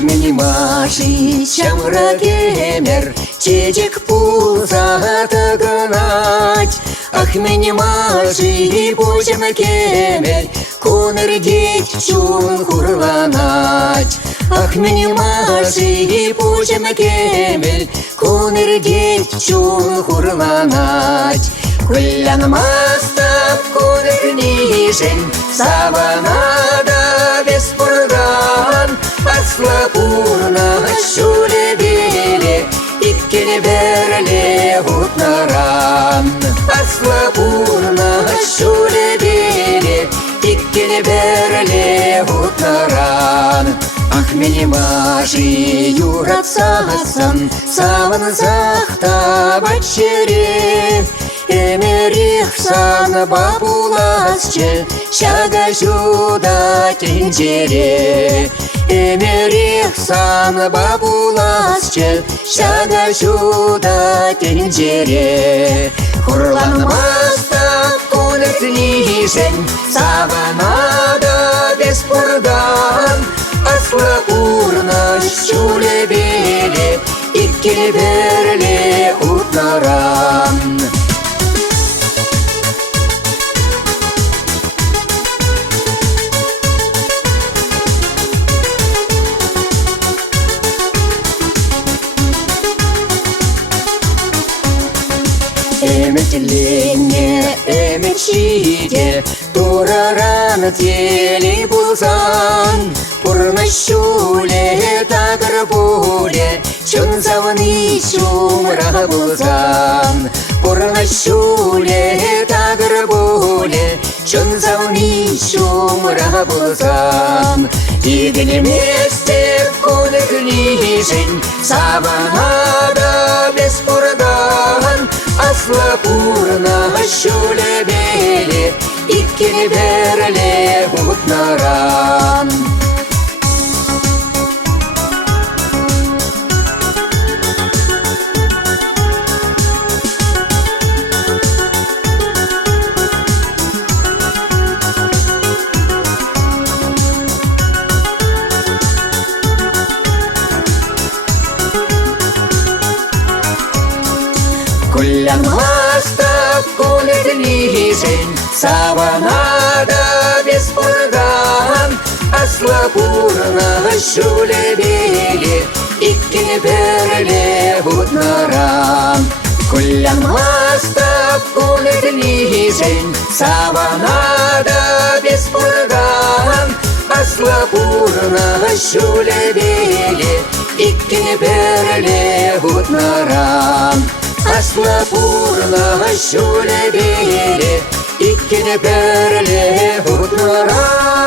Минимаши чамракемер, чечек пузата гнать. Ах, минимаши пучем кемер, кунырдеть чун хурланать. Ах, минимаши пучем кемер, кунырдеть чун хурланать. Куллян мастап кунырнишен, саванада беспурган. Аслапурна шулебеле, иккене берле хутнаран. Аслапурна шулебеле, иккене берле хутнаран. Ах, минимаши юратсасан, саван захта бачере. Эмерихсан бабуласче, шага жуда тенджере. Эмерихсан бабуласче, шага жуда тенджере. Хурланмаста кулетнишен, саванада беспурган. Аслапурна шулебеле, иккене берле хутнаран. Эметлене, эметчиде, тураран тели булсан. Пурнащуле тагрбуле, чун завни чумра булсан. Пурнащуле тагрбуле, чун завни чумра булсан. Игне месте куныгнишен, саванада беспурган. Аслапурна шулебеле, иккене берле хутнаран. Куллян мастап кулетнишен, саванада беспурган. Аслапурна шулебеле, иккене берле хутнаран. Куллян мастап кулетнишен, саванада беспурган. Аслапурна шулебеле, иккене берле хутнаран. Аслапурна шулебеле, иккене берле хутнаран.